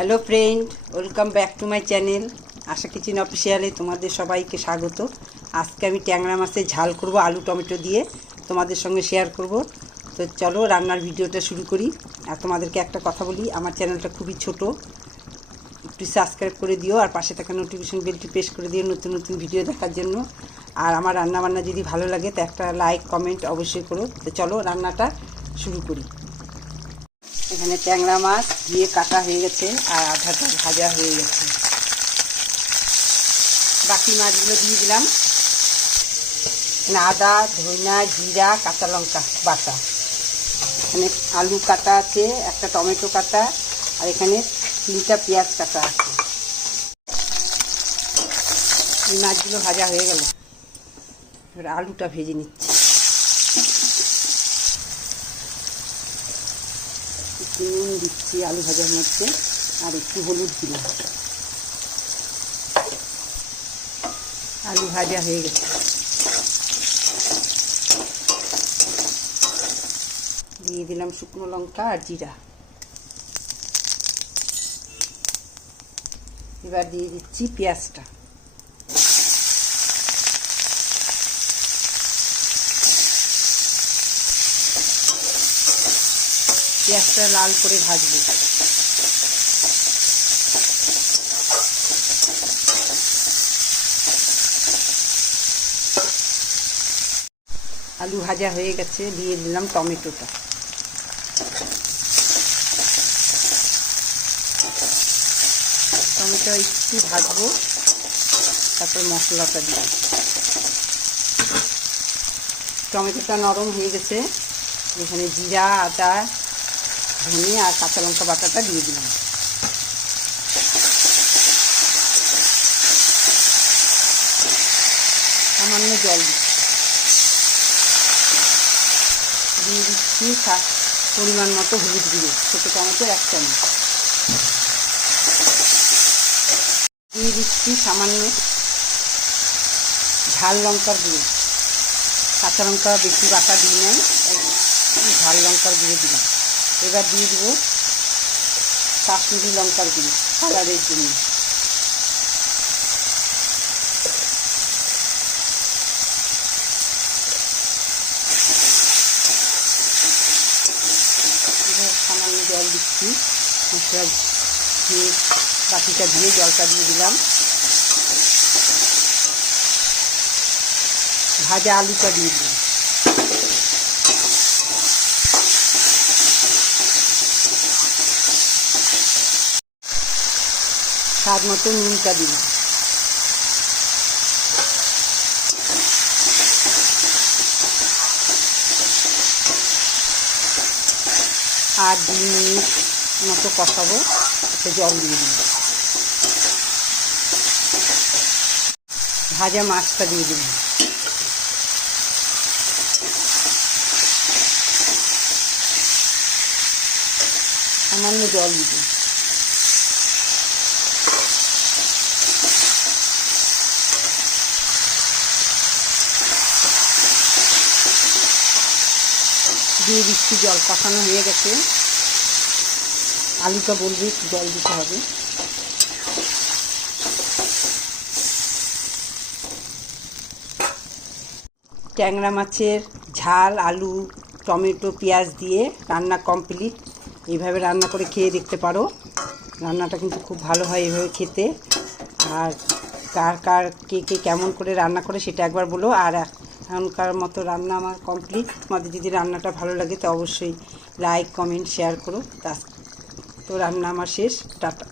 Hello friend, welcome back to my channel Asha kitchen অফিসিয়ালে তোমাদের সবাইকে স্বাগত। আজকে আমি ট্যাংরা মাছের ঝাল করব আলু টমেটো দিয়ে, তোমাদের সঙ্গে শেয়ার করব। তো চলো রান্নার ভিডিওটা শুরু করি। আর তোমাদেরকে একটা কথা বলি, আমার চ্যানেলটা খুবই ছোট, একটু সাবস্ক্রাইব করে দিও আর পাশে থাকা নোটিফিকেশন বেলটি প্রেস করে দিও নতুন নতুন ভিডিও দেখার জন্য। আর আমার রান্নাবান্না যদি ভালো লাগে তো একটা লাইক কমেন্ট অবশ্যই করো। তো চলো রান্নাটা শুরু করি। এখানে ট্যাংরা মাছ দিয়ে কাটা হয়ে গেছে আর আধাটা ভাজা হয়ে গেছে। বাকি মাছগুলো দিয়ে দিলাম। এখানে আদা, ধনিয়া, জিরা, কাঁচা লঙ্কা বাটা, এখানে আলু কাটা আছে, একটা টমেটো কাটা, আর এখানে 3টা পেঁয়াজ কাটা আছে। এই মাছগুলো ভাজা হয়ে গেল, এবার আলুটা ভেজে নিচ্ছি। একটু নুন দিচ্ছি আলু ভাজার মধ্যে, আর একটু হলুদ দিলাম। আলু ভাজা হয়ে গেছে, দিয়ে দিলাম শুকনো লঙ্কা আর জিরা। এবার দিয়ে দিচ্ছি পেঁয়াজটা। পেঁয়াজটা লাল করে ভাজবো। আলু ভাজা হয়ে গেছে, দিয়ে দিলাম টমেটোটা। টমেটো একটু ভাজবো, তারপর মশলাটা দিব। টমেটোটা নরম হয়ে গেছে, এখানে জিরা, আদা, ধনিয়া আর কাঁচা লঙ্কা বাটাটা দিয়ে দিলাম। সামান্য জল দিয়ে দিচ্ছি পরিমাণ মতো হলুদ গুঁড়ো, ছোটো টমেটো 1 চামচ। দিয়ে দিচ্ছি সামান্য ঝাল লঙ্কার গুঁড়ো, কাঁচা লঙ্কা বেশি বাটা দিই নাই, ঝাল লঙ্কার গুঁড়ো দিলাম। এবার দিয়ে দেবো কাশ্মীরি লঙ্কার গুঁড়ো কালারের জন্য। সামান্য জল দিচ্ছি, মশলা দিয়ে বাটিটা দিয়ে জলটা দিয়ে দিলাম। ভাজা আলুটা দিয়ে দিলাম। স্বাদ মতো নুনটা দিলাম। আর 2 মিনিট মতো কষাবো, একটু জল দিয়ে দিলাম। ভাজা মাছটা দিয়ে দিলাম। সামান্য জল দিব। দিয়ে দিচ্ছি জল, কষানো হয়ে গেছে। আলুটা বলবে একটু জল দিতে হবে। ট্যাংরা মাছের ঝাল আলু টমেটো পেঁয়াজ দিয়ে রান্না কমপ্লিট। এইভাবে রান্না করে খেয়ে দেখতে পারো, রান্নাটা কিন্তু খুব ভালো হয় এইভাবে খেতে। আর কার কার কে কে কেমন করে রান্না করে সেটা একবার বলো। আর এখনকার মতো রান্না আমার কমপ্লিট। তোমাদের যদি রান্নাটা ভালো লাগে তো অবশ্যই লাইক কমেন্ট শেয়ার করো। তো রান্না আমার শেষ, টাটা।